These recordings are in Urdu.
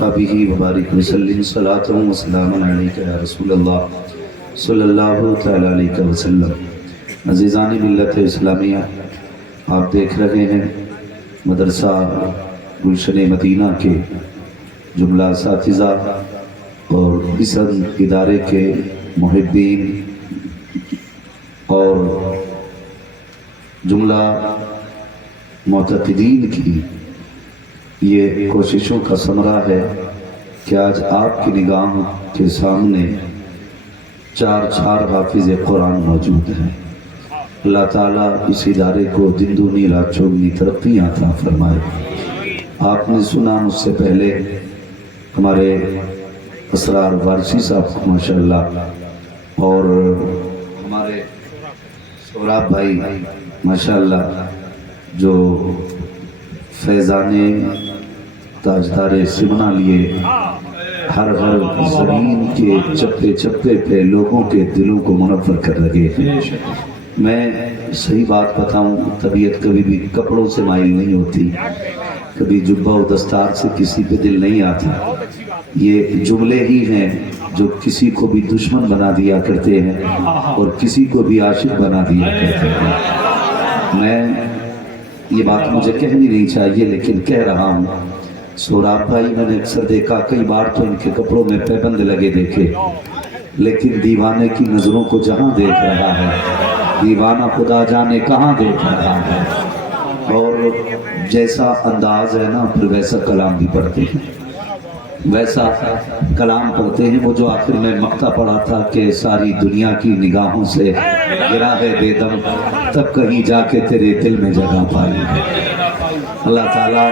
واصحابہ وبارک وسلم صلاۃ و سلام علیک یا رسول اللہ صلی اللہ تعالی علیہ وسلم۔ عزیزان ملت اسلامیہ، آپ دیکھ رہے ہیں مدرسہ گلشن مدینہ کے جملہ اساتذہ اور اس ادارے کے محبین اور جملہ معتقدین کی یہ کوششوں کا ثمرہ ہے کہ آج آپ کی نگاہوں کے سامنے چار حافظ قرآن موجود ہیں۔ اللہ تعالیٰ اس ادارے کو دن دگنی رات چوگنی ترقیاں عطا فرمائے۔ آپ نے سنا مجھ سے پہلے ہمارے اسرار وارثی صاحب کو ماشاءاللہ، اور ہمارے سوراب بھائی ماشاءاللہ جو فیضان تاجدار سمنا لیے ہر زمین کے چپے چپے پہ لوگوں کے دلوں کو منور کر رہے ہیں۔ میں صحیح بات بتاؤں، طبیعت کبھی بھی کپڑوں سے مائل نہیں ہوتی، کبھی جبہ و دستار سے کسی پہ دل نہیں آتا۔ یہ جملے ہی ہیں جو کسی کو بھی دشمن بنا دیا کرتے ہیں اور کسی کو بھی عاشق بنا دیا کرتے ہیں۔ میں یہ بات مجھے کہنی نہیں چاہیے لیکن کہہ رہا ہوں۔ سوراب بھائی میں نے اکثر دیکھا، کئی بار تو ان کے کپڑوں میں پیبند لگے دیکھے، لیکن دیوانے کی نظروں کو جہاں دیکھ رہا ہے، دیوانہ خدا جانے کہاں دیکھ رہا ہے۔ اور جیسا انداز ہے نا، پھر ویسا کلام بھی پڑھتے ہیں، ویسا کلام پڑھتے ہیں۔ وہ جو آخر میں مقطع پڑھا تھا کہ ساری دنیا کی نگاہوں سے گرا ہے بے دم، تب کہیں جا کے تیرے دل میں جگہ پائی ہے۔ اللہ تعالیٰ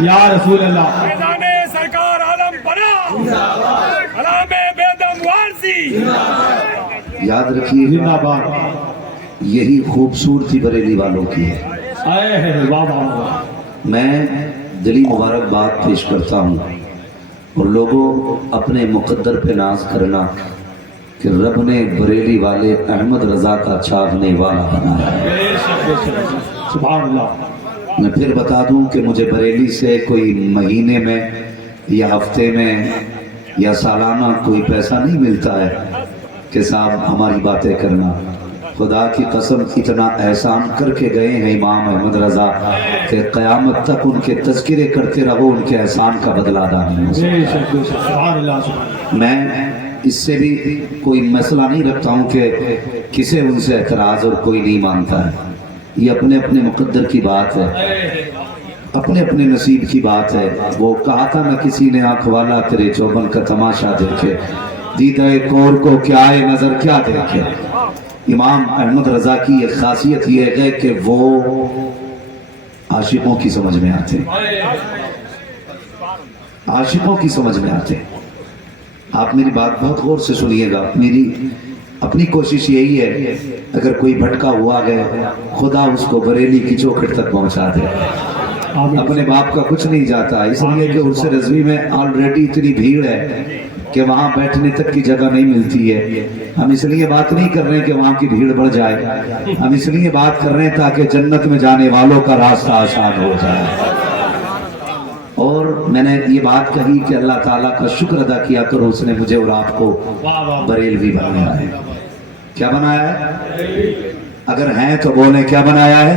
یا رسول اللہ سرکار عالم بنا علام بیدم وارسی۔ یاد رکھیے، زندہ باد۔ یہی خوبصورتی بریلی والوں کی ہے۔ واہ واہ واہ۔ میں دلی مبارکباد پیش کرتا ہوں، اور لوگوں اپنے مقدر پہ ناز کرنا کہ رب نے بریلی والے احمد رضا کا چاہنے والا بنایا ہے۔ سبحان اللہ۔ میں پھر بتا دوں کہ مجھے بریلی سے کوئی مہینے میں یا ہفتے میں یا سالانہ کوئی پیسہ نہیں ملتا ہے کہ صاحب ہماری باتیں کرنا۔ خدا کی قسم اتنا احسان کر کے گئے ہیں امام احمد رضا کہ قیامت تک ان کے تذکرے کرتے رہو، ان کے احسان کا بدلہ ادا نہیں ہو سکتا۔ میں اس سے بھی کوئی مسئلہ نہیں رکھتا ہوں کہ کسے ان سے اعتراض اور کوئی نہیں مانتا ہے۔ یہ اپنے اپنے مقدر کی بات ہے، اپنے اپنے نصیب کی بات ہے۔ وہ کہا تھا نہ کسی نے آنکھ والا تیرے چوبن کا تماشا دیکھے، دیدہ کور کو کیا ہے نظر کیا دیکھے۔ امام احمد رضا کی ایک خاصیت یہ ہے کہ وہ عاشقوں کی سمجھ میں آتے، عاشقوں کی سمجھ میں آتے۔ آپ میری بات بہت غور سے سنیے گا۔ میری اپنی کوشش یہی ہے، اگر کوئی بھٹکا ہوا گئے خدا اس کو بریلی کی چوکھٹ تک پہنچا دے۔ اپنے باپ کا کچھ نہیں جاتا، اس لیے کہ عرس رضوی میں آلریڈی اتنی بھیڑ ہے کہ وہاں بیٹھنے تک کی جگہ نہیں ملتی ہے۔ ہم اس لیے بات نہیں کر رہے ہیں کہ وہاں کی بھیڑ بڑھ جائے، ہم اس لیے بات کر رہے ہیں تاکہ جنت میں جانے والوں کا راستہ آسان ہو جائے۔ اور میں نے یہ بات کہی کہ اللہ تعالیٰ کا شکر ادا کیا کرو، اس نے مجھے اور آپ کو بریلوی بنایا ہے۔ کیا بنایا ہے؟ اگر ہیں تو بولیں کیا بنایا ہے؟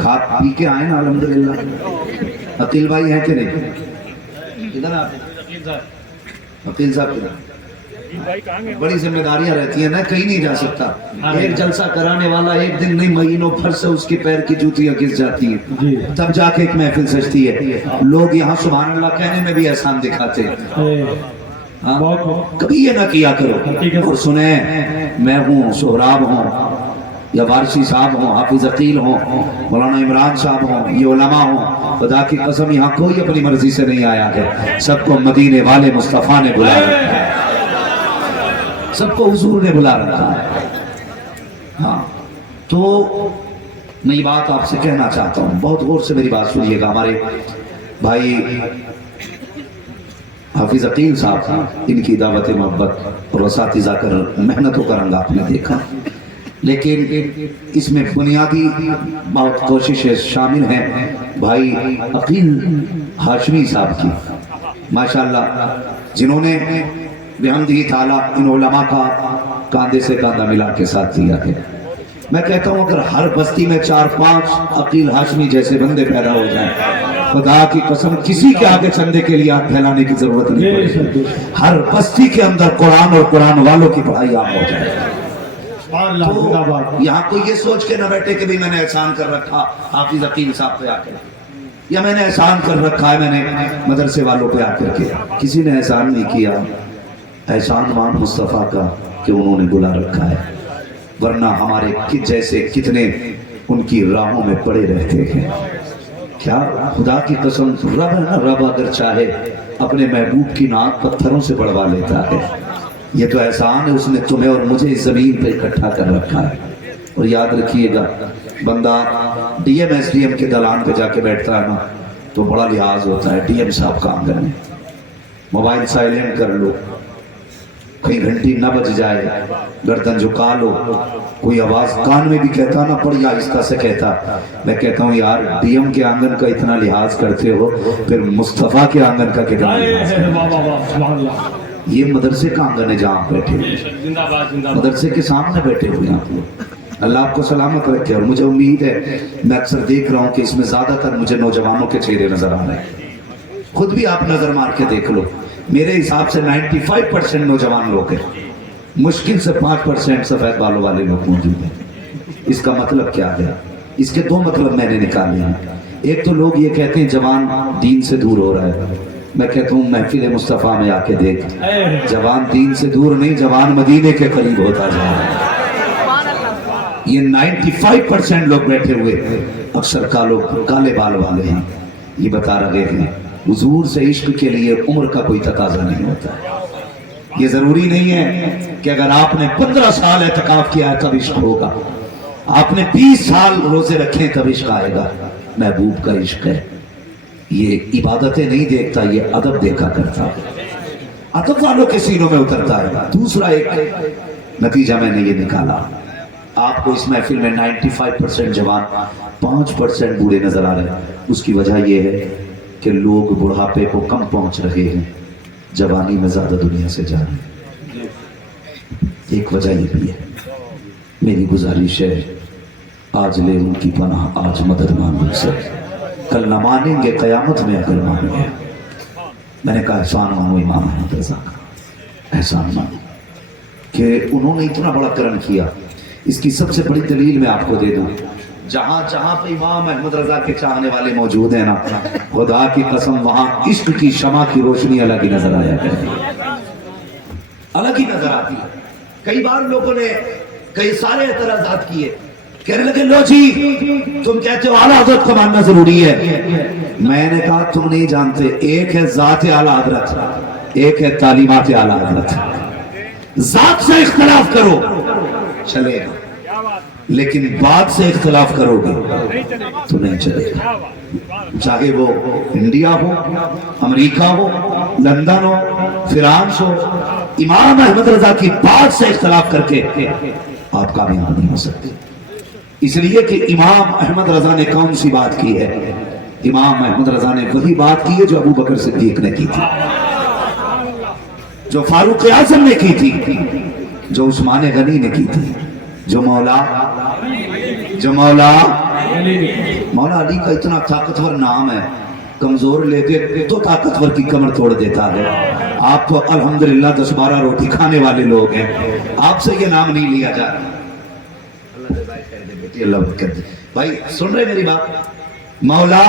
کھا پی کے آئے نا الحمدللہ۔ عقیل بھائی ہیں کہ نہیں؟ ادھر آپ عقیل صاحب کدھر؟ بڑی ذمہ داریاں رہتی ہیں نا، کہیں نہیں جا سکتا۔ ایک جلسہ کرانے والا ایک دن نہیں مہینوں بھر سے اس کی پیر کی جوتیاں گھس جاتی ہیں، تب جا کے ایک محفل سجتی ہے۔ لوگ یہاں سبحان اللہ کہنے میں بھی احسان دکھاتے ہیں۔ کبھی یہ نہ کیا کرو۔ اور سنیں، میں ہوں، سہراب ہوں یا وارثی صاحب ہوں، حافظ عقیل ہوں، مولانا عمران صاحب ہوں، یہ علماء ہوں، خدا کی قسم یہاں کوئی اپنی مرضی سے نہیں آیا ہے۔ سب کو مدینے والے مصطفیٰ نے بلا رکھا ہے، سب کو حضور نے بلا رکھا ہے۔ ہاں، تو میں یہ بات آپ سے کہنا چاہتا ہوں، بہت غور سے میری بات سنیے گا۔ ہمارے بھائی حافظ عقیل صاحب، ان کی دعوت محبت اور اساتذہ کر محنتوں کا رنگ آپ نے دیکھا، لیکن اس میں بنیادی بہت کوششیں شامل ہیں بھائی عقیل ہاشمی صاحب کی ماشاءاللہ، جنہوں نے بحمدہ تعالیٰ ان علماء کا کاندھے سے کاندھا ملا کے ساتھ دیا ہے۔ میں کہتا ہوں اگر ہر بستی میں 4-5 عقیل ہاشمی جیسے بندے پیدا ہو جائیں، خدا کی قسم کسی کے آگے چندے کے لیے ہاتھ پھیلانے کی ضرورت نہیں پڑے گی۔ ہر بستی کے اندر قرآن اور قرآن والوں کی پڑھائی عام ہو جائے۔ تو یہاں کوئی یہ سوچ کے نہ بیٹھے کہ بھی میں نے احسان کر رکھا حافظ عقیل صاحب پہ آ کر، یا میں نے احسان کر رکھا ہے میں نے مدرسے والوں پہ آ کر کے۔ کسی نے احسان نہیں کیا، احسان مان مصطفیٰ کا کہ انہوں نے بلا رکھا ہے، ورنہ ہمارے جیسے کتنے ان کی راہوں میں پڑے رہتے ہیں۔ کیا خدا کی قسم رب ہے نا، رب اگر چاہے اپنے محبوب کی ناک پتھروں سے بڑھوا لیتا ہے۔ یہ تو احسان ہے، اس نے تمہیں اور مجھے اس زمین پہ اکٹھا کر رکھا ہے۔ اور یاد رکھیے گا، بندہ D M S D M کے دلان پہ جا کے بیٹھتا ہے نا تو بڑا لحاظ ہوتا ہے۔ ڈی ایم صاحب کا آنگن میں موبائل سائلنٹ کر لو، کہیں گھنٹی نہ بج جائے، گردن جھکا لو، کوئی آواز کان میں بھی کہتا نا بڑی آہستہ سے کہتا۔ میں کہتا ہوں یار ڈی ایم کے آنگن کا اتنا لحاظ کرتے ہو، پھر مصطفیٰ کے آنگن کا کتنا لحاظ کرتے؟ یہ مدرسے کا آنگن ہے جہاں بیٹھے ہوئے، مدرسے کے سامنے بیٹھے ہوئے آپ لوگ۔ اللہ آپ کو سلامت رکھے۔ اور مجھے امید ہے، میں اکثر دیکھ رہا ہوں کہ اس میں زیادہ تر مجھے نوجوانوں کے چہرے نظر آ رہے ہیں۔ خود بھی آپ نظر مار کے دیکھ لو، میرے حساب سے 95% نوجوان لوگ ہیں، مشکل سے 5% سفید بالوں والے لوگ موجود ہیں۔ اس کا مطلب کیا ہے؟ اس کے 2 مطلب میں نے نکالے ہیں۔ ایک تو لوگ یہ کہتے ہیں جوان دین سے دور ہو رہا ہے، میں کہتا ہوں محفل مصطفیٰ میں آ کے دیکھ، جوان دین سے دور نہیں، جوان مدینے کے قریب ہوتا جا رہا ہے۔ یہ 95% لوگ بیٹھے ہوئے اکثر کالے بال والے ہیں، یہ بتا رہے ہیں حضور سے عشق کے لیے عمر کا کوئی تقاضا نہیں ہوتا ہے۔ یہ ضروری نہیں ہے کہ اگر آپ نے 15 سال اعتکاف کیا ہے تب عشق ہوگا، آپ نے 20 سال روزے رکھے تب عشق آئے گا۔ محبوب کا عشق ہے، یہ عبادتیں نہیں دیکھتا، یہ ادب دیکھا کرتا ہے، ادب والوں کے سینوں میں اترتا ہے۔ دوسرا ایک نتیجہ میں نے یہ نکالا، آپ کو اس محفل میں 95% جوان 5% بوڑھے نظر آ رہے ہیں۔ اس کی وجہ یہ ہے کہ لوگ بڑھاپے کو کم پہنچ رہے ہیں، جوانی میں زیادہ دنیا سے جا رہے ہیں۔ ایک وجہ یہ بھی ہے۔ میری گزارش ہے، آج لے ان کی پناہ، آج مدد مانگو سے، کل نہ مانیں گے قیامت میں اگر مان گے۔ میں نے کہا احسان مانو امام احمد رضا کا، احسان مانو کہ انہوں نے اتنا بڑا کرم کیا۔ اس کی سب سے بڑی دلیل میں آپ کو دے دوں، جہاں جہاں پہ امام احمد رضا کے چاہنے والے موجود ہیں نا، خدا کی قسم وہاں عشق کی شمع کی روشنی الگ ہی نظر آیا کرتی ہے، الگ ہی نظر آتی ہے۔ کئی بار لوگوں نے کئی سارے اعتراضات کیے، کہنے لگے لو جی تم کہتے ہو اعلیٰ حضرت کو ماننا ضروری ہے۔ میں نے کہا تم نہیں جانتے، ایک ہے ذات اعلیٰ حضرت، ایک ہے تعلیمات اعلیٰ حضرت۔ ذات سے اختلاف کرو چلے گا، لیکن بات سے اختلاف کرو گے تو نہیں چلے گا۔ چاہے وہ انڈیا ہو، امریکہ ہو، لندن ہو، فرانس ہو، امام احمد رضا کی بات سے اختلاف کر کے آپ کامیاب نہیں ہو سکتے۔ اس لیے کہ امام احمد رضا نے کون سی بات کی ہے؟ امام احمد رضا نے وہی بات کی ہے جو ابو بکر صدیق نے کی تھی، جو فاروق اعظم نے کی تھی، جو عثمان غنی نے کی تھی، جو مولا علی کا اتنا طاقتور نام ہے، کمزور لے کے تو طاقتور کی کمر توڑ دیتا ہے۔ آپ تو الحمدللہ 10-12 روٹی کھانے والے لوگ ہیں، آپ سے یہ نام نہیں لیا جا رہا۔ اللہ برکت دے بھائی، سن رہے میری بات؟ مولا،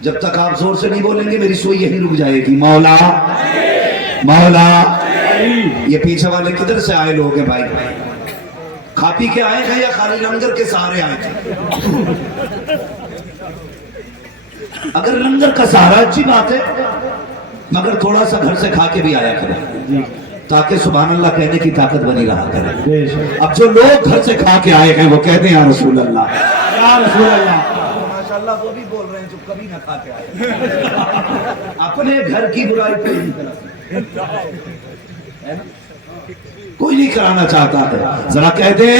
جب تک آپ زور سے نہیں بولیں گے میری سوئی یہی رک جائے گی۔ مولا مولا، یہ پیچھے والے کدھر سے آئے لوگ ہیں بھائی؟ کھا پی کے آئے ہیں یا خالی لنگر کے سہارے آئے تھے؟ اگر لنگر کا سہارا اچھی بات ہے، مگر تھوڑا سا گھر سے کھا کے بھی آیا کرے تاکہ سبحان اللہ کہنے کی طاقت بنی رہا کرے۔ اب جو لوگ گھر سے کھا کے آئے ہیں وہ کہتے ہیں یا رسول اللہ، یا رسول اللہ۔ ماشاءاللہ وہ بھی بول رہے ہیں جو کبھی نہ کھا کے آئے، اپنے گھر کی برائی کوئی نہیں کرا۔ کوئی نہیں کرانا چاہتا ہے. ذرا کہہ دیں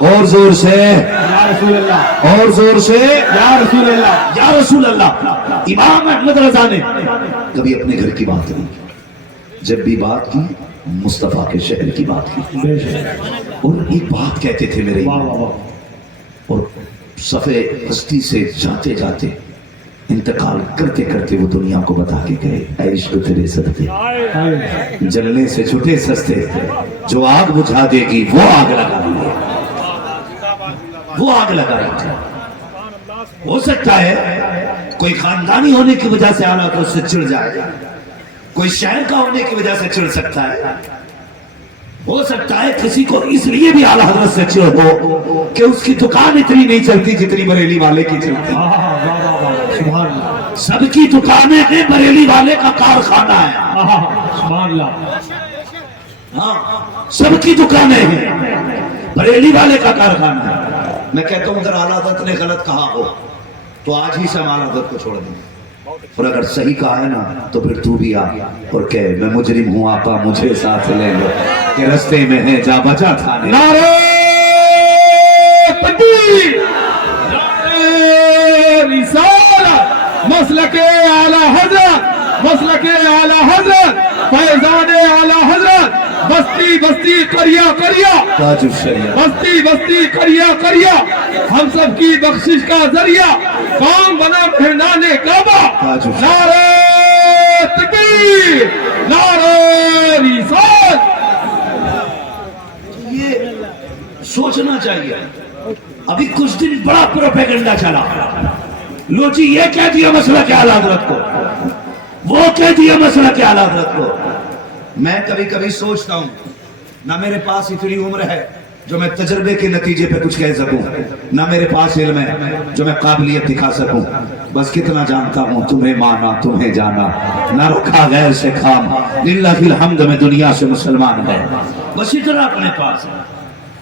اور زور سے, یا رسول اللہ, اور زور سے, یا رسول اللہ, یا رسول اللہ. امام احمد رضا نے کبھی اپنے گھر کی بات نہیں کی, جب بھی بات کی مصطفیٰ کے شہر کی بات کی. بے شک, اور ایک بات کہتے تھے میرے واہ امام, واہ واہ, اور صفے ہستی سے جاتے جاتے انتقال کرتے کرتے وہ دنیا کو بتا کے گئے, اے عشق تیرے صدقے جلنے سے چھٹے سستے, جو آگ بجھا دے گی وہ آگ لگا دی ہے, وہ آگ لگائی تھی. ہو سکتا ہے کوئی خاندانی ہونے کی وجہ سے اعلیٰ حضرت سے چڑ جائے, کوئی شہر کا ہونے کی وجہ سے چڑ سکتا ہے, ہو سکتا ہے کسی کو اس لیے بھی اعلیٰ حضرت سے چڑ ہو کہ اس کی دکان اتنی نہیں چلتی جتنی بریلی والے کی چلتی. واہ واہ واہ واہ, سبحان اللہ, سب کی دکانیں ہیں, بریلی والے کا کارخانہ ہے. سبحان اللہ, ہاں سب کی دکانیں ہیں, بریلی والے کا کارخانہ ہے. میں کہتا ہوں اگر اعلیٰ حضرت نے غلط کہا ہو تو آج ہی سے ہم اعلیٰ حضرت کو چھوڑ دیں, اور اگر صحیح کہا ہے نا تو پھر تو بھی آ اور کہ میں مجرم ہوں آقا مجھے ساتھ لے لو, کہ رستے میں ہے جا بچا تھا. نعرہ تکبیر, نعرہ رسالت, مسلک اعلی حضرت, مسلک اعلی حضرت, فیضان اعلی حضرت, بستی بستی کریا کریا, تاج الشریعہ, بستی بستی کریا کریا, ہم سب کی بخشش کا ذریعہ, کام بنا مہمان کعبہ. نعرہ تکبیر, نعرہ رسالت. یہ سوچنا چاہیے. ابھی کچھ دن بڑا پروپیگنڈا چلا, لو جی یہ کہہ دیا مسئلہ کے اعلیٰ حضرت کو, وہ کہہ دیا مسئلہ کے اعلیٰ حضرت کو. میں کبھی کبھی سوچتا ہوں نہ میرے پاس اتنی عمر ہے جو میں تجربے کے نتیجے پہ کچھ کہہ سکوں, نہ میرے پاس علم ہے جو میں قابلیت دکھا سکوں. بس کتنا جانتا ہوں, تمہیں مانا تمہیں جانا, نہ رکھا غیر سے کام, للہ الحمد میں دنیا سے مسلمان ہے. بس اتنا اپنے پاس ہے,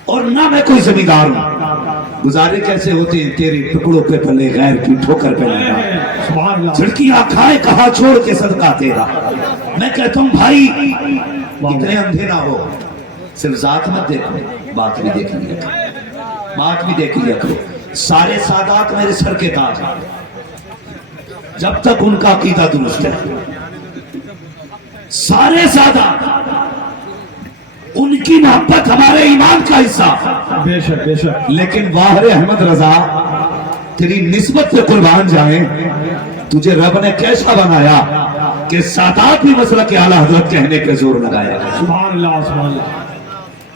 اور نہ میں کوئی زمیندار ہوں. گزارے کیسے ہوتے ہیں تیرے ٹکڑوں پہ پلے غیر کی ٹھوکر پہ لگا, سبحان اللہ, جھڑکیاں کھائے کہاں چھوڑ کے صدقہ تیرا. میں کہتا ہوں بھائی اتنے اندھے نہ ہو, صرف ذات مت دیکھو, بات بھی دیکھ لیا کرو, بات بھی دیکھ لیا کرو. سارے سادات میرے سر کے تاج ہیں جب تک ان کا عقیدہ درست ہے. سارے سادات, ان کی محبت ہمارے ایمان کا حصہ. بے شک بے شک, لیکن واہر احمد رضا تیری نسبت پہ قربان جائیں, تجھے رب نے کیسا بنایا کہ سادات بھی مسئلہ کے اعلیٰ حضرت کہنے کے زور لگایا. سبحان اللہ, سبحان اللہ.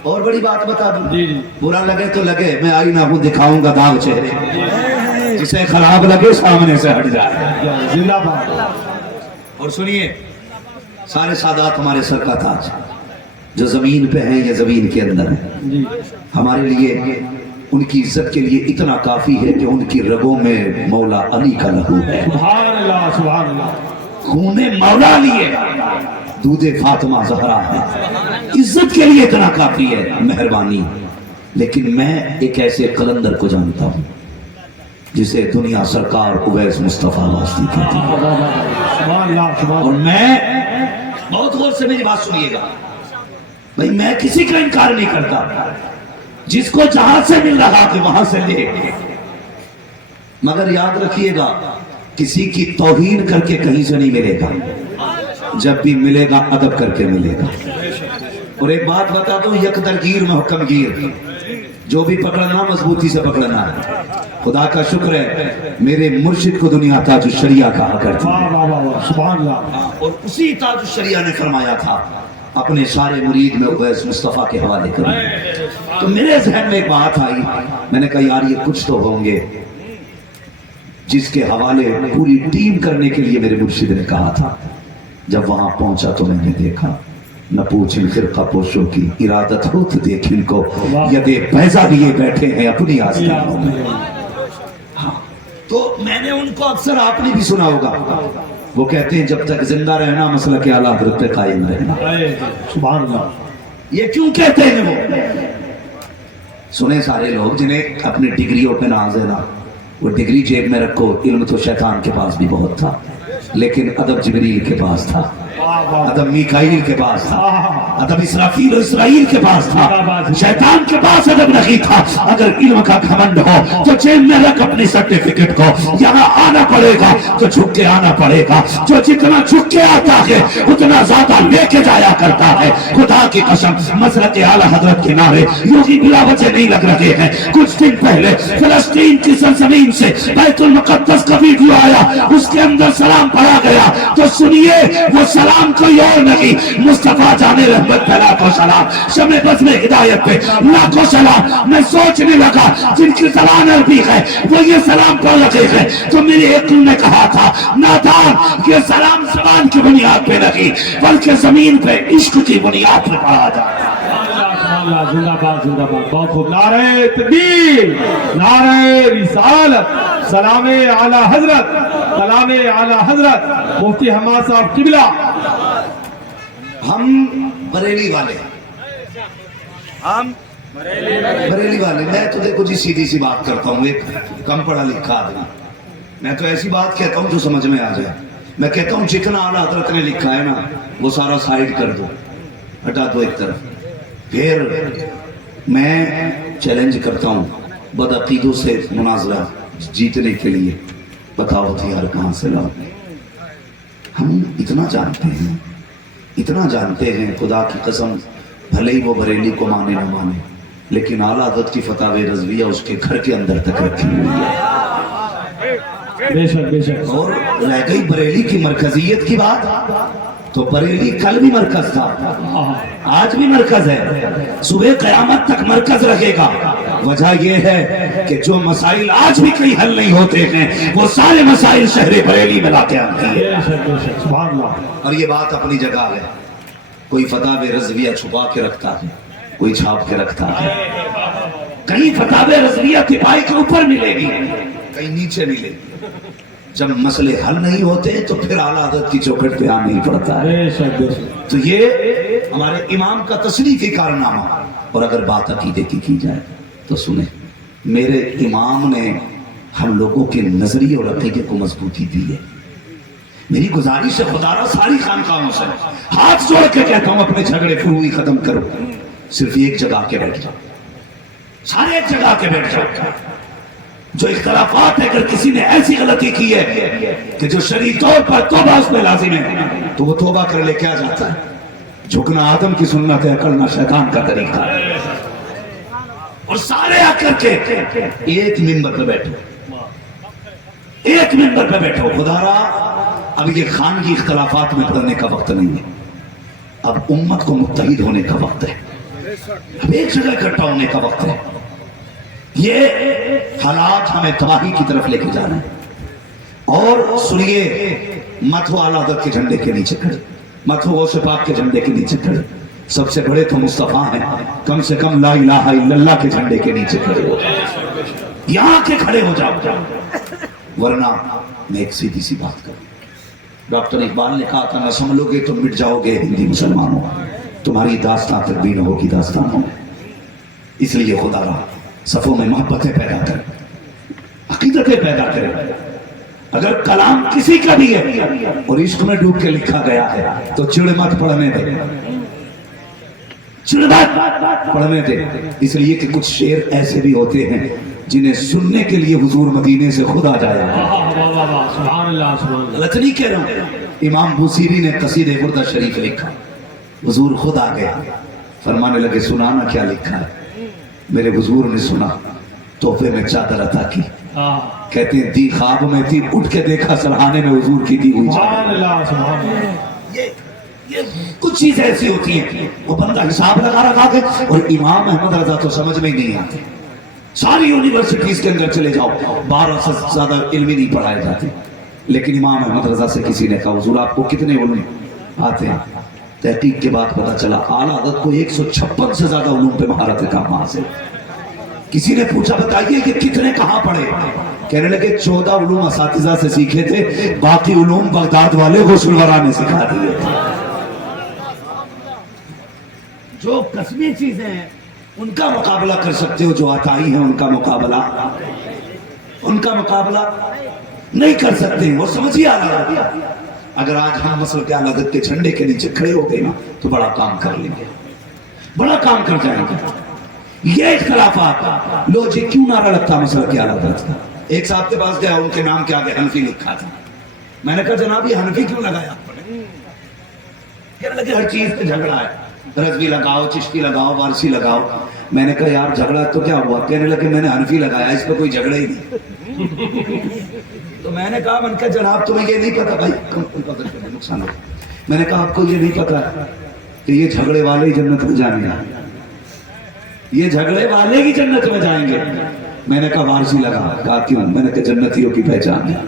اور بڑی بات بتا دوں, جی جی, برا لگے تو لگے, میں آئینہ ہوں دکھاؤں گا داغ چہرے, جسے خراب لگے سامنے سے ہٹ جائے. زندہ باد. اور سنیے, سارے سادات ہمارے سر کا تاج, جو زمین پہ ہیں یا زمین کے اندر ہیں. جی, ہمارے لیے ان کی عزت کے لیے اتنا کافی ہے کہ ان کی رگوں میں مولا علی کا لہو ہے. سبحان اللہ, سبحان اللہ. خون مولا علی ہے, دودھ فاطمہ زہرا ہے. عزت کے لیے اتنا کافی ہے, مہربانی. لیکن میں ایک ایسے قلندر کو جانتا ہوں جسے دنیا سرکار اویس مصطفیٰ واسطی کہتی ہے. سبحان اللہ, سبحان اور اللہ. میں بہت غور سے میری بات سنیے گا بھئی, میں کسی کا انکار نہیں کرتا, جس کو جہاں سے مل رہا کہ وہاں سے لے, مگر یاد رکھیے گا کسی کی توہین کر کے کہیں سے نہیں ملے گا, جب بھی ملے گا ادب کر کے ملے گا. اور ایک بات بتا دوں, یک درگیر محکم گیر, جو بھی پکڑنا مضبوطی سے پکڑنا ہے. خدا کا شکر ہے میرے مرشد کو دنیا تاج الشریعہ کہا کرتی ہے, واہ واہ واہ, سبحان اللہ. اور اسی تاج الشریعہ نے فرمایا تھا اپنے سارے مرید میں اویس مصطفیٰ کے حوالے کریں. تو میرے ذہن میں ایک بات آئی, میں نے کہا یار یہ کچھ تو ہوں گے جس کے حوالے پوری ٹیم کرنے کے لیے میرے مرشد نے کہا تھا. جب وہاں پہنچا تو میں نے دیکھا, نہ پوچھیں فرقہ پوشوں کی ارادت ہو تو دیکھ ان کو, یدے بیضا لیے بیٹھے ہیں اپنی آستانوں میں. ہاں, تو میں نے ان کو اکثر, آپ نے بھی سنا ہوگا, وہ کہتے ہیں جب تک زندہ رہنا مسلک اعلیٰ حضرت پہ قائم رہنا. سبحان اللہ. یہ کیوں کہتے ہیں وہ؟ سنے سارے لوگ جنہیں اپنی ڈگریوں پہ ناز ہے نا, وہ ڈگری جیب میں رکھو, علم تو شیطان کے پاس بھی بہت تھا لیکن ادب جبریل کے پاس تھا. ادب میکائیل کے پاس تھا، ادب اسرافیل و اسرائیل کے پاس تھا، شیطان کے پاس ادب نہیں تھا۔ اگر علم کا گھمنڈ ہو تو جیب میں رکھ اپنی سرٹیفکیٹ کو، یہاں آنا پڑے گا تو جھک کے آنا پڑے گا، جو جتنا جھک کے آتا ہے اتنا زیادہ لے کے جایا کرتا ہے۔ خدا کی قسم مسلک اعلیٰ حضرت کے نعرے یوگی بلا وجہ نہیں لگ رہے ہیں۔ کچھ دن پہلے فلسطین کی سرزمین سے بیت المقدس کا ویڈیو آیا، اس کے اندر سلام پڑھا گیا، تو سنیے وہ سلام کوئی اور نہیں، مصطفیٰ جان رحمت پہ لاکھوں سلام، شمع بزم ہدایت پہ لاکھوں سلام۔ میں سوچنے لگا جن کی زبان عربی ہے وہ یہ سلام پڑھ رہے ہیں، تو میرے ایک نے کہا تھا نادان یہ سلام زبان کی بنیاد پہ نہیں بلکہ زمین پہ عشق کی بنیاد پہ پڑھا جائے۔ زندہ باد زندہ باد، بہت خوب، نعرہ تکبیر، نعرہ رسالت، سلام اعلیٰ حضرت، سلام اعلیٰ حضرت مفتی حماد صاحب قبلہ۔ ہم بریلی والے، ہم بریلی والے، میں تو دیکھو جی سیدھی سی بات کرتا ہوں، ایک کم پڑھا لکھا آدمی، میں تو ایسی بات کہتا ہوں جو سمجھ میں آ جائے۔ میں کہتا ہوں جتنا اعلیٰ حضرت نے لکھا ہے نا وہ سارا سائیڈ کر دو، ہٹا دو ایک طرف۔ پھر میں چیلنج کرتا ہوں بدعقیدوں سے مناظرہ جیتنے کے لیے، بتاؤ ہتھیار کہاں سے لاؤ؟ ہم اتنا جانتے ہیں، اتنا جانتے ہیں، خدا کی قسم بھلے ہی وہ بریلی کو مانے نہ مانے، لیکن اعلیٰ حضرت کی فتاوی رضویہ اس کے گھر کے اندر تک رکھی ہوئی ہے۔ بے شک بے شک۔ اور رہ گئی بریلی کی مرکزیت کی بات، تو بریلی کل بھی مرکز تھا، آج بھی مرکز ہے، صبح قیامت تک مرکز رہے گا۔ وجہ یہ ہے کہ جو مسائل آج بھی کئی حل نہیں ہوتے ہیں وہ سارے مسائل شہر بریلی میں لا کے آتی ہے۔ سبحان اللہ۔ اور یہ بات اپنی جگہ ہے، کوئی فتاوی رضویہ چھپا کے رکھتا ہے، کوئی چھاپ کے رکھتا ہے، کہیں فتاوی رضویہ تپائی کے اوپر ملے گی، کہیں نیچے ملے گی۔ جب مسئلے حل نہیں ہوتے تو پھر اعلیٰ حضرت کی چوکھٹ پہ آنا ہی پڑتا ہے۔ تو یہ ہمارے امام کا تصریفی کارنامہ۔ اور اگر بات عقیدے کی جائے تو سنیں، میرے امام نے ہم لوگوں کے نظریے اور عقیدے کو مضبوطی دی ہے۔ میری گزارش ہے خدا را ساری خانقاہوں سے ہاتھ جوڑ کے کہتا ہوں اپنے جھگڑے فروئی ختم کرو، صرف ایک جگہ کے بیٹھ جاؤ، سارے ایک جگہ کے بیٹھ جاؤ۔ جو اختلافات ہے اگر کسی نے ایسی غلطی کی ہے کہ جو شرعی طور پر توبہ اس میں لازم ہے تو وہ توبہ کر لے، کیا جاتا ہے؟ جھکنا آدم کی سنت ہے، اکڑنا شیطان کا طریقہ ہے۔ اور سارے آ کر کے ایک منبر پہ بیٹھو، ایک منبر پہ بیٹھو۔ خدا را اب یہ خانگی اختلافات میں پڑھنے کا وقت نہیں ہے، اب امت کو متحد ہونے کا وقت ہے، اب ایک جگہ اکٹھا ہونے کا وقت ہے۔ یہ حالات ہمیں تباہی کی طرف لے کے جانا ہے۔ اور سنیے، مت ہو اعلیٰ حضرت کے جھنڈے کے نیچے کھڑے، مت ہو غوث پاک کے جھنڈے کے نیچے کھڑے، سب سے بڑے تو مصطفیٰ ہیں، کم سے کم لا الہ الا اللہ کے جھنڈے کے نیچے کھڑے ہو، یہاں کے کھڑے ہو جاؤ۔ ورنہ میں ایک سیدھی سی بات کروں، ڈاکٹر اقبال نے کہا تھا نہ سنبھلو گے تو مٹ جاؤ گے ہندی مسلمانوں، تمہاری داستان تک بھی نہ ہوگی داستانوں میں۔ اس لیے خدا را صفوں میں محبتیں پیدا کریں، عقیدتیں پیدا کریں۔ اگر کلام کسی کا بھی ہے اور عشق میں ڈوب کے لکھا گیا ہے تو چڑ مت پڑھنے دے، چڑ مت پڑھنے دے، اس لیے کہ کچھ شعر ایسے بھی ہوتے ہیں جنہیں سننے کے لیے حضور مدینے سے خود آ جایا ہے۔ غلط نہیں کہہ رہا ہوں، امام بوسیری نے قصیدہ بردہ شریف لکھا، حضور خود آ گیا، فرمانے لگے سنانا کیا لکھا ہے؟ میرے حضور نے سنا، تحفے میں چادر عطا کی، کہتے ہیں دی خواب میں تھی، اٹھ کے دیکھا سرحانے میں حضور کی دی ہوئی چادر۔ یہ کچھ چیزیں ایسی ہوتی ہیں وہ بندہ حساب لگا رکھا کے، اور امام احمد رضا تو سمجھ میں ہی نہیں آتے۔ ساری یونیورسٹیز کے اندر چلے جاؤ، 12 سے زیادہ علمی نہیں پڑھائے جاتے، لیکن امام احمد رضا سے کسی نے کہا حضور آپ کو کتنے علم آتے ہیں؟ تحقیق کے بعد پتا چلا اعلیٰ حضرت کو 156 سے زیادہ علوم پہ مہارت کام حاصل۔ کسی نے پوچھا بتائیے یہ کتنے کہاں پڑھے؟ کہنے لگے 14 علوم اساتذہ سے سیکھے تھے، باقی علوم بغداد والے غوث الورا نے سکھا دیے تھے۔ جو قسمی چیزیں ہیں ان کا مقابلہ کر سکتے ہو، جو عطائی ہیں ان کا مقابلہ نہیں کر سکتے۔ اور سمجھیے اگر آج ہم مسلک اعلی حضرت کے جھنڈے کے نیچے کھڑے ہو گئے نا تو بڑا کام کر لیں گے، بڑا کام کر جائیں گے. یہ اختلافات لو جی کیوں نعرہ لگتا مسلک اعلی حضرت کا؟ ایک صاحب کے پاس گیا، ان کے نام کے آگے حنفی لکھا تھا. میں نے کہا جناب یہ حنفی کیوں لگایا آپ نے؟ کہنے لگے ہر چیز پہ جھگڑا ہے، رضوی لگاؤ، چشتی لگاؤ، وارسی لگاؤ. میں نے کہا یار جھگڑا تو کیا ہوا؟ کہنے لگے میں نے حنفی لگایا، اس پہ کوئی جھگڑا ہی نہیں. تو میں نے کہا جناب تمہیں یہ نہیں پتا بھائی نقصان ہو. میں نے کہا آپ کو یہ نہیں پتا کہ یہ جھگڑے والے ہی جنت میں جائیں گے، یہ جھگڑے والے ہی جنت میں جائیں گے. میں نے کہا وارسی لگا. کہا کیوں؟ میں نے کہا جنتیوں کی پہچان ہے.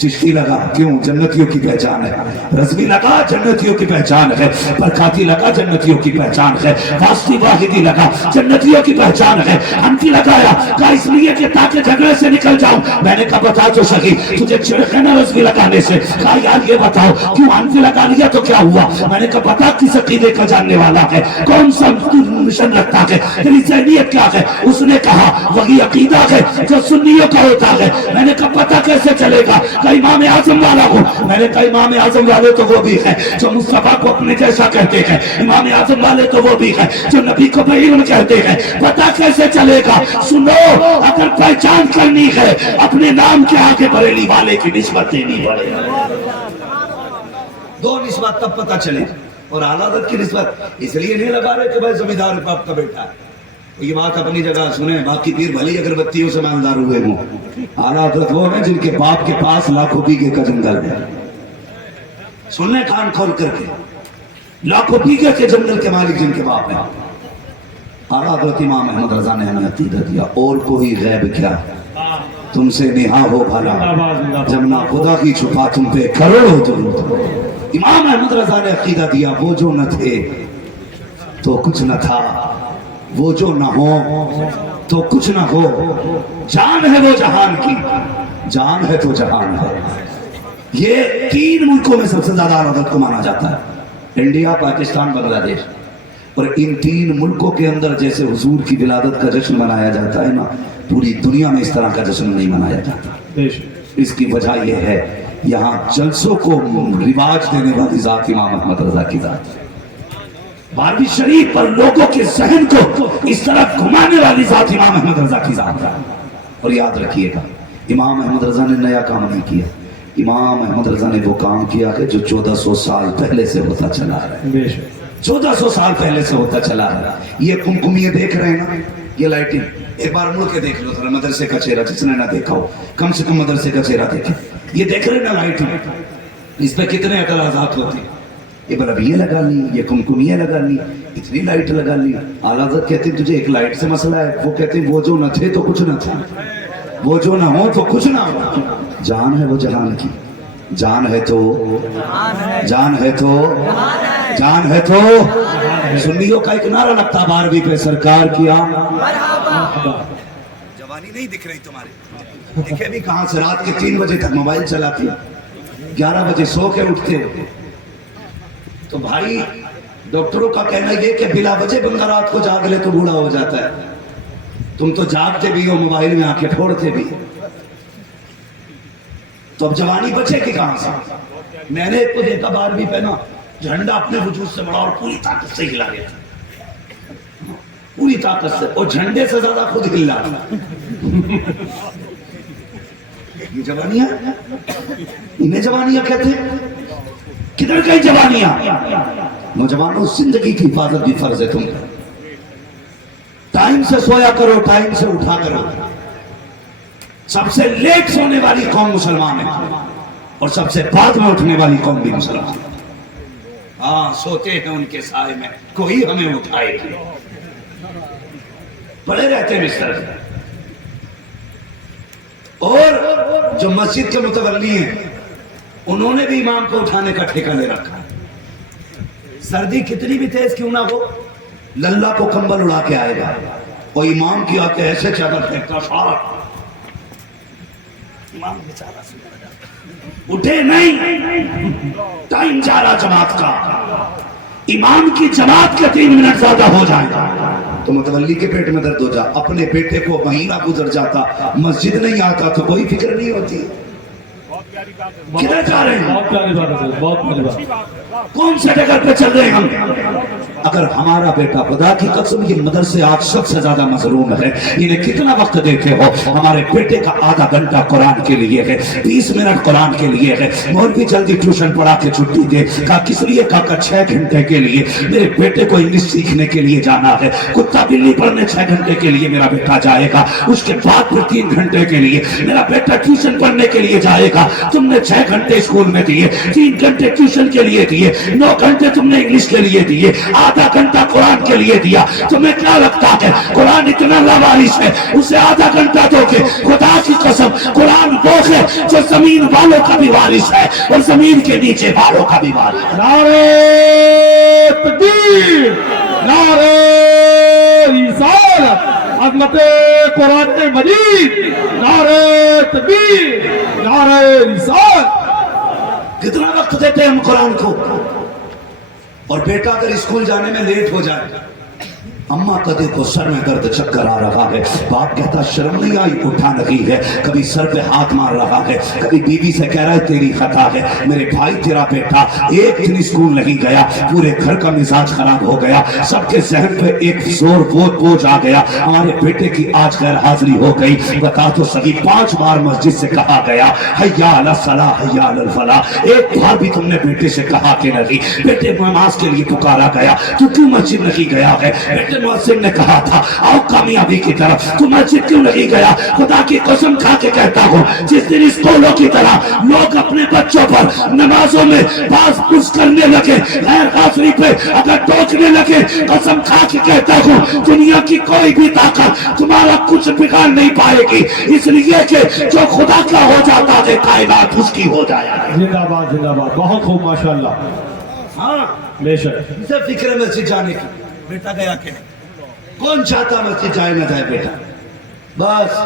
چشتی لگا. کیوں؟ جنتیوں کی پہچان ہے. رضوی لگا، جنتیوں کی پہچان ہے. برکاتی لگا، جنتیوں کی پہچان ہے. واسطی واحدی لگا، جنتیوں کی پہچان ہے. حنفی لگایا، کہا اس لیے کہ تاکہ جھگڑے سے نکل جاؤں. میں نے کہا بتا تو صحیح، تجھے چڑک ہے نا رضوی لگانے سے؟ کہا یار یہ بتاؤ کیوں حنفی لگا لیا تو کیا ہوا؟ میں نے کہا بتا کس عقیدے کا جاننے والا ہے، کون سا مشن رکھتا ہے، تیری ذہنیت کیا ہے؟ اس نے کہا وہی عقیدہ ہے جو سنیوں کا ہوتا ہے. میں نے کہا پتہ کیسے چلے گا؟ کہ امام اعظم والا ہوں. میں نے کہا امام اعظم والے تو وہ بھی ہیں جو مصطفیٰ کو اپنے جیسا کہتے ہیں، امام اعظم والے تو وہ بھی ہیں جو نبی کو بعلم کہتے ہیں. پتہ کیسے چلے گا؟ سنو، اگر پہچان کرنی ہے اپنے نام کے آگے بریلی والے کی نسبت دینی پڑے. دو نسبت تب پتہ چلے. اور اعلیٰ حضرت کی نسبت اس لیے نہیں لگا رہے کہ بھائی زمیندار باپ کا بیٹا ہے. یہ بات اپنی جگہ سنیں، باقی پیر بھلی اگربتیوں سے مالدار ہوئے ہوں، اعلیٰ حضرت وہ ہیں جن کے باپ کے پاس لاکھوں بیگھے کا جنگل ہے. سن لیں کان کھول کر کے، لاکھوں بیگھے کے جنگل کے مالک جن کے باپ ہیں. اعلیٰ حضرت امام احمد رضا نے ہمیں عقیدہ دیا اور کوئی غیب کیا تم سے نہا ہو بھلا، جب نہ خدا کی چھپا تم پہ کروڑوں درود. امام احمد رضا نے عقیدہ دیا وہ جو نہ تھے تو کچھ نہ تھا، وہ جو نہ ہو تو کچھ نہ ہو. جان ہے وہ جہان کی، جان ہے تو جہان ہے. یہ تین ملکوں میں سب سے زیادہ اعلیٰ حضرت کو مانا جاتا ہے، انڈیا، پاکستان، بنگلہ دیش. اور ان تین ملکوں کے اندر جیسے حضور کی ولادت کا جشن منایا جاتا ہے نا، پوری دنیا میں اس طرح کا جشن نہیں منایا جاتا. اس کی وجہ یہ ہے یہاں جلسوں کو رواج دینے والی ذات امام احمد رضا کی ذات ہے. بارہویں شریف پر لوگوں کے ذہن کو اس طرح گھمانے والی ذات امام احمد رضا کی ذات ہے. اور یاد رکھیے گا امام احمد رضا نے نیا کام نہیں کیا. امام احمد رضا نے وہ کام کیا کہ جو 1400 سال پہلے سے ہوتا چلا رہا ہے. 1400 سال پہلے سے ہوتا چلا رہا ہے. یہ کمکمیے دیکھ رہے ہیں نا، یہ لائٹنگ ایک بار مڑ کے دیکھ لو ذرا مدرسے کا چہرہ، جس نے نہ دیکھا ہو کم سے کم مدرسے کا چہرہ دیکھے. یہ دیکھ رہے ہیں نا لائٹنگ، اس پہ کتنے اعتراضات ہوتے ہیں. یہ بلب یہ لگا لی، یہ کمکمیاں لگا لی، اتنی لائٹ لگا لی. اعلیٰ حضرت کہتے ہیں تجھے ایک لائٹ سے مسئلہ ہے. وہ کہتے ہیں وہ جو نہ تھے تو کچھ نہ تھا، وہ جو نہ ہو تو کچھ نہ ہو. جان ہے وہ جہان کی، جان ہے تو جان ہے تو جان ہے تو. سنیوں کا ایک نعرہ لگتا 12ویں پہ سرکار کیا. جوانی نہیں دکھ رہی تمہاری، دیکھے بھی کہاں سے رات کے 3 بجے تک موبائل چلاتی، 11 بجے سو کے اٹھتے. تو بھائی ڈاکٹروں کا کہنا یہ کہ بلا وجہ بندہ رات کو جاگ لے تو بوڑھا ہو جاتا ہے. تم تو جاگتے بھی ہو، موبائل میں آنکھیں پھوڑتے بھی. تو اب جوانی بچے کی کہاں سے؟ میں نے ایک کو دیکھا 12ویں پہ نا جھنڈا اپنے وجود سے بڑا اور پوری طاقت سے ہلا رہا تھا، پوری طاقت سے، اور جھنڈے سے زیادہ خود ہل رہا تھا. یہ جوانیاں، انہیں جوانیاں کہتے ہیں. کدھر گئی جوانیاں؟ نوجوانوں زندگی کی حفاظت بھی فرض ہے تم پر. ٹائم سے سویا کرو، ٹائم سے اٹھا کرو. سب سے لیٹ سونے والی قوم مسلمان ہے اور سب سے بعد میں اٹھنے والی قوم بھی مسلمان ہے. ہاں سوتے ہیں ان کے سائے میں، کوئی ہمیں اٹھائے گی. پڑے رہتے ہیں بستر میں. اور جو مسجد کے متولی ہیں انہوں نے بھی امام کو اٹھانے کا ٹھیکہ لے رکھا. سردی کتنی بھی تیز کیوں نہ ہو، للہ کو کمبل اڑا کے آئے گا اور امام کی آتے ایسے چادر پھینکتا سارا. امام بیچارہ اٹھے نہیں، ٹائم جا رہا جماعت کا. امام کی جماعت کے 3 منٹ زیادہ ہو جائے گا تو متولی کے پیٹ میں درد ہو جا. اپنے بیٹے کو مہینہ گزر جاتا، مسجد نہیں آتا تو کوئی فکر نہیں ہوتی. کدھر جا رہے ہیں؟ بہت پیاری بات ہے، بہت پیاری بات۔ کون سے ڈگر پہ چل رہے ہیں ہم؟ اگر ہمارا بیٹا، خدا کی قسم یہ مدرسے آج سب سے زیادہ مظلوم ہے، انہیں کتنا وقت دیتے ہو؟ ہمارے بیٹے کا آدھا گھنٹہ قرآن کے لیے ہے، 20 منٹ قرآن کے لیے ہے، مولوی جلدی ٹیوشن پڑھا کے چھٹی دے، کہا کس لیے؟ کہا 6 گھنٹے کے لیے میرے بیٹے کو انگلش سیکھنے کے لیے جانا ہے۔ کتا بلی پڑھنے 6 گھنٹے کے لیے میرا بیٹا جائے گا، اس کے بعد پھر 3 گھنٹے کے لیے میرا بیٹا ٹیوشن پڑھنے کے لیے جائے گا۔ تم نے 6 گھنٹے اسکول میں دیے، 3 گھنٹے ٹیوشن کے لیے دیے، 9 گھنٹے تم نے انگلش کے لیے دیے، آدھا گھنٹہ قرآن کے لیے دیا۔ تمہیں کیا لگتا ہے قرآن اتنا لاوارث ہے اسے آدھا گھنٹہ دو گے؟ خدا کی قسم قرآن وہ ہے جو زمین والوں کا بھی وارث ہے اور زمین کے نیچے والوں کا بھی وارث ہے۔ نعرہ تکبیر، نعرہ رسالت، عظمت قرآن مجید، نعرہ تکبیر، نعرہ رسالت۔ کتنا وقت دیتے ہیں ہم قرآن کو؟ اور بیٹا اگر اسکول جانے میں لیٹ ہو جائے، اماں کا دیکھو سر میں درد چکر آ رہا ہے، باپ کہتا شرم نہیں آئی اٹھا نہیں ہے، کبھی سر پہ ہاتھ مار رہا ہے، کبھی بیوی سے کہہ رہا ہے تیری خطا ہے، میرے بھائی تیرا بیٹا ایک دن اسکول نہیں گیا، پورے گھر کا مزاج خراب ہو گیا، سب کے ذہن پہ ایک زور بوجھ آ گیا، ہمارے بیٹے کی آج غیر حاضری ہو گئی۔ بتا تو صحیح 5 بار مسجد سے کہا گیا حیا علی الصلاح حیا علی الفلاح، ایک بار بھی تم نے بیٹے سے کہا کہ نہیں؟ بیٹے نماز کے لیے پکارا گیا، تو کیوں مسجد نہیں گیا ہے؟ بیٹے مؤذن نے کہا تھا آؤ کامیابی کی طرف، تو مسجد کیوں نہیں گیا؟ خدا کی قسم کھا کے کہتا ہوں جس دن اسکولوں کی طرح لوگ اپنے بچوں پر نمازوں میں باز پوچھ کرنے لگے، غیر حاضری پہ اگر ٹوکنے لگے، قسم کھا کے کہتا ہوں دنیا کی کوئی بھی طاقت تمہارا کچھ بگاڑ نہیں پائے گی، اس لیے کہ جو خدا کا ہو جاتا ہے کائنات اس کی ہو جائے۔ زندہ باد، زندہ باد، بہت خوب، ماشاءاللہ۔ ہاں بے شک، اسے فکر ہے مسجد جانے کی، بیٹا گیا کہ نہیں؟ کون چاہتا مسجد جائے نہ جائے بیٹا؟ بس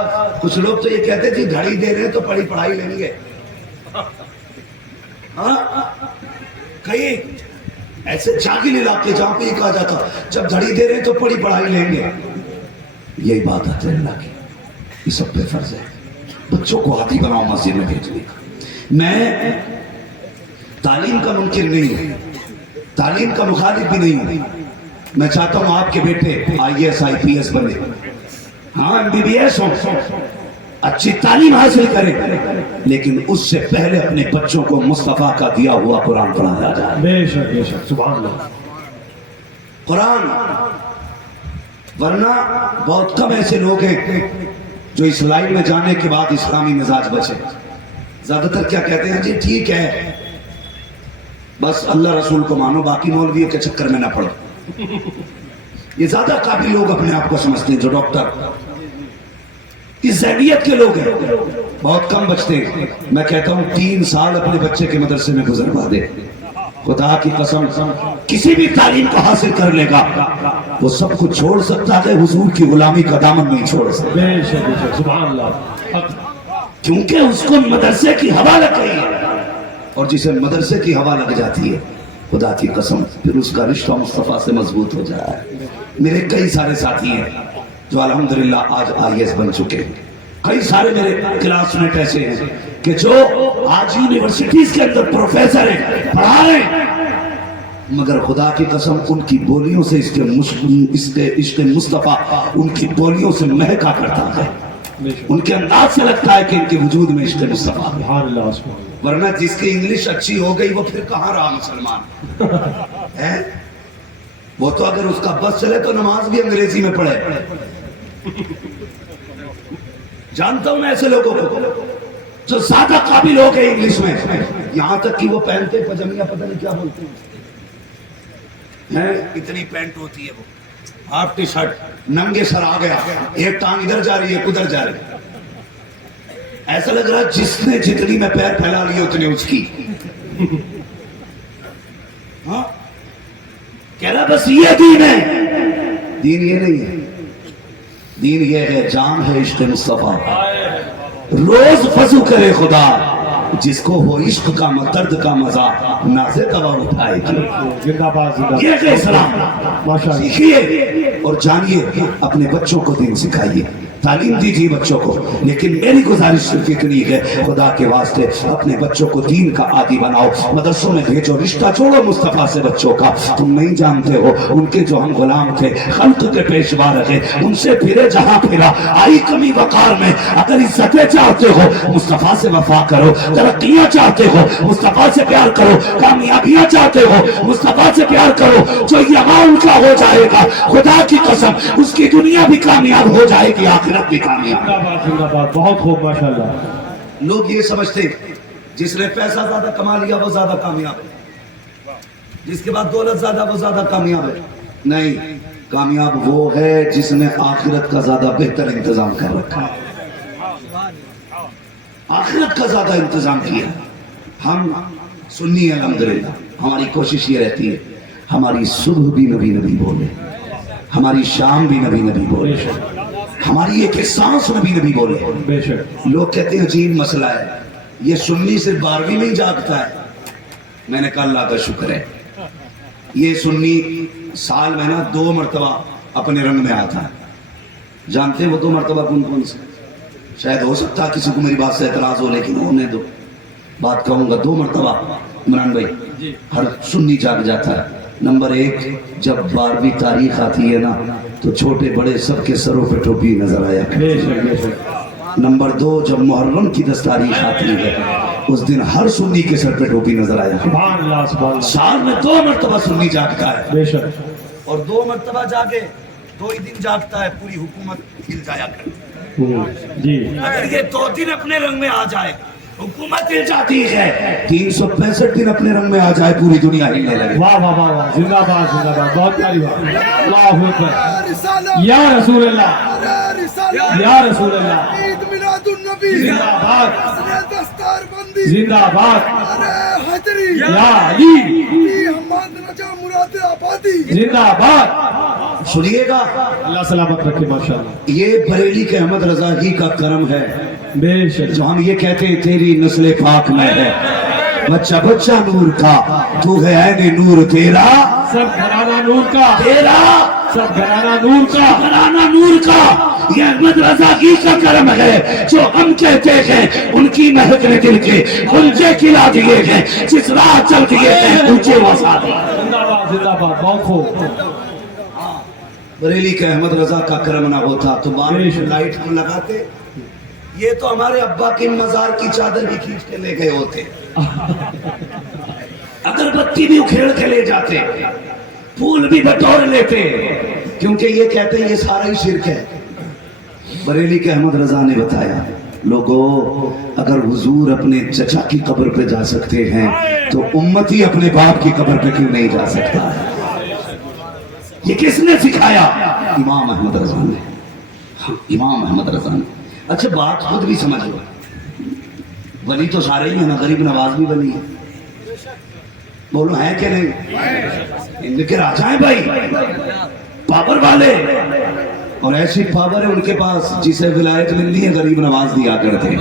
کچھ لوگ تو یہ کہتے جی گھڑی دے رہے تو پڑھی پڑھائی لیں گے، ہاں کہیں ایسے جاگل علاقے جہاں پہ یہ کہا جاتا جب گھڑی دے رہے تو پڑھی پڑھائی لیں گے، یہی بات ہے اللہ کی، یہ سب پہ فرض ہے بچوں کو ہاتھی بناؤ مسجد میں بھیجنے کا۔ میں تعلیم کا منکر نہیں ہوں، تعلیم کا مخالف بھی نہیں ہوں، میں چاہتا ہوں آپ کے بیٹے IAS IPS بنے، ہاں MBBS ہوں، اچھی تعلیم حاصل کریں، لیکن اس سے پہلے اپنے بچوں کو مصطفیٰ کا دیا ہوا قرآن پڑھایا جائے۔ بے شک، بے شک، سبحان اللہ۔ قرآن، ورنہ بہت کم ایسے لوگ ہیں جو اس لائن میں جانے کے بعد اسلامی مزاج بچے، زیادہ تر کیا کہتے ہیں جی ٹھیک ہے بس اللہ رسول کو مانو، باقی مولوی کے چکر میں نہ پڑو۔ یہ زیادہ قابل لوگ اپنے آپ کو سمجھتے ہیں جو ڈاکٹر اس ذہنیت کے لوگ ہیں، بہت کم بچتے ہیں۔ میں کہتا ہوں 3 سال اپنے بچے کے مدرسے میں گزروا دے، خدا کی قسم کسی بھی تعلیم کو حاصل کر لے گا، وہ سب کچھ چھوڑ سکتا ہے، حضور کی غلامی کا دامن نہیں چھوڑ سکتا، بے شک، بے شک، سبحان اللہ۔ کیونکہ اس کو مدرسے کی ہوا لگ گئی ہے، اور جسے مدرسے کی ہوا لگ جاتی ہے خدا کی قسم پھر اس کا رشتہ مصطفیٰ سے مضبوط ہو جائے۔ میرے کئی سارے ساتھی ہیں جو الحمدللہ آج IAS بن چکے ہیں، کئی سارے میرے کلاس میٹ ایسے ہیں کہ جو آج یونیورسٹیز کے اندر پروفیسر ہیں، پڑھا رہے ہیں، مگر خدا کی قسم ان کی بولیوں سے اس کے عشق مصطفیٰ ان کی بولیوں سے مہکا کرتا ہے، ان کے انداز سے لگتا ہے کہ ان کے وجود میں عشق مصطفیٰ ہے۔ سبحان اللہ، سبحان اللہ۔ ورنہ جس کی انگلش اچھی ہو گئی وہ پھر کہاں رہا مسلمان ہے؟ وہ تو اگر اس کا بس چلے تو نماز بھی انگریزی میں پڑھے۔ جانتا ہوں میں ایسے لوگوں کو جو زیادہ قابل ہو گئے انگلش میں، یہاں تک کہ وہ پہنتے پجامیہ پتہ نہیں کیا بولتے ہیں، اتنی پینٹ ہوتی ہے، وہ ہاف ٹی شرٹ، ننگے سر آ گیا، ایک ٹانگ ادھر جا رہی ہے ادھر جا رہی ہے، ایسا لگ رہا جس نے جتنی میں پیر پھیلا لی اتنی اس کی، ہاں کہہ رہا بس یہ دین ہے۔ دین یہ نہیں ہے، دین یہ ہے جان ہے عشق مصطفیٰ، روز وضو کرے خدا، جس کو ہو عشق کا درد کا مزہ نازے توا اٹھائے گی۔ زندہ باد، زندہ باد۔ یہ کہ اسلام ماشاءاللہ۔ سیکھیے اور جانیے، اپنے بچوں کو دین سکھائیے۔ تعلیم دیجیے بچوں کو، لیکن میری گزارش صرف اتنی ہے، خدا کے واسطے اپنے بچوں کو دین کا عادی بناؤ، مدرسوں میں بھیجو، رشتہ چھوڑو مصطفیٰ سے بچوں کا۔ تم نہیں جانتے ہو ان کے جو ہم غلام تھے، خلق کے پیشوا رہے، ان سے پھرے جہاں پھرا، آئی کمی وقار میں۔ اگر عزتیں چاہتے ہو مصطفیٰ سے وفا کرو، ترقیاں چاہتے ہو مصطفیٰ سے پیار کرو، کامیابیاں چاہتے ہو مصطفیٰ سے پیار کرو۔ جو یہاں ان کا ہو جائے گا، خدا کی قسم اس کی دنیا بھی کامیاب ہو جائے گی، آخرت بھی کامیاب۔ بہت خوب، ماشاءاللہ۔ لوگ یہ سمجھتے جس نے پیسہ زیادہ کما لیا وہ زیادہ کامیاب ہے، جس کے بعد دولت زیادہ وہ زیادہ کامیاب ہے۔ نہیں، کامیاب وہ ہے جس نے آخرت کا زیادہ بہتر انتظام کر رکھا ہے، آخرت کا زیادہ انتظام کیا۔ ہم سنی ہیں الحمدللہ، ہماری کوشش یہ رہتی ہے ہماری صبح بھی نبی نبی بولے، ہماری شام بھی نبی نبی بولے، ہماری ایک سانس نبی نبی بولے۔ بے شک۔ لوگ کہتے ہیں عجیب مسئلہ ہے، یہ سنی صرف 12ویں میں ہی جاگتا ہے۔ میں نے کہا اللہ کا شکر ہے، یہ سنی سال میں نا 2 مرتبہ اپنے رنگ میں آتا ہے۔ جانتے ہیں وہ 2 مرتبہ کون کون سے؟ شاید ہو سکتا ہے کسی کو میری بات سے اعتراض ہو، لیکن ہونے دو، بات کہوں گا۔ 2 مرتبہ عمران بھائی ہر سنی جاگ جاتا ہے۔ نمبر 1، جب 12ویں تاریخ آتی ہے نا تو چھوٹے بڑے سب کے سروں پہ ٹوپی نظر آیا کرتی۔ نمبر 2، جب محرم کی 10 تاریخ آتی ہے اس دن ہر سنی کے سر پہ ٹوپی نظر آیا کرتی۔ سال میں 2 مرتبہ سنی جاگتا ہے، بے شک۔ اور 2 مرتبہ جاگے 2 ہی دن جاگتا ہے، پوری حکومت ہل جایا کرتی۔ جی، اگر یہ 2 دن اپنے رنگ میں آ جائے حکومت ہل جاتی ہے، 365 دن اپنے رنگ میں آ جائے پوری دنیا ہلنے لگے۔ واہ واہ واہ واہ، زندہ باد زندہ باد، بہت پیاری بات۔ اللہ اکبر، یا رسول اللہ، یا رسول اللہ، عید میلاد النبی، زندہ باد، دستار بندی، زندہ باد، حیدری، یا علی، حماد رجا مراد آبادی، زندہ باد۔ سنیے گا، اللہ سلامت رکھے، ماشاءاللہ۔ یہ بریلی کے احمد رضا ہی کا کرم ہے بے شک۔ جو ہم یہ کہتے ہیں تیری نسل پاک میں ہے، بچہ بچہ نور کا، تو ہے عین نور تیرا، سب گھرانہ نور کا، تیرا سب گھرانہ نور کا، گھرانہ نور کا۔ یہ احمد رضا ہی کا کرم ہے جو ہم کہتے ہیں ان کی مہک نے دل کے گنجے کھلا دیے ہیں، جس راہ چل دیے ہیں اونچے وسا دیے۔ زندہ باد زندہ باد، بہت خوب۔ بریلی کے احمد رضا کا کرم نہ ہوتا تو بارش لائٹ ہم لگاتے، یہ تو ہمارے ابا کی مزار کی چادر بھی کھینچ کے لے گئے ہوتے، اگربتی بھی اکھیڑ کے لے جاتے، پھول بھی بٹور لیتے، کیونکہ یہ کہتے ہیں یہ سارا ہی شرک ہے۔ بریلی کے احمد رضا نے بتایا، لوگوں اگر حضور اپنے چچا کی قبر پہ جا سکتے ہیں تو امتی اپنے باپ کی قبر پہ کیوں نہیں جا سکتا ہے؟ یہ کس نے سکھایا؟ امام احمد رضا نے۔ ہاں، امام احمد رضا نے۔ اچھا بات خود بھی سمجھ لو، ولی تو سارے ہی ہیں نا، غریب نواز بھی ولی ہے، بولو ہیں کہ نہیں؟ ان کے راجا ہیں بھائی، پاور والے، اور ایسی پاور ہے ان کے پاس جسے ولایت ملنی ہے غریب نواز دیا کرتے ہیں۔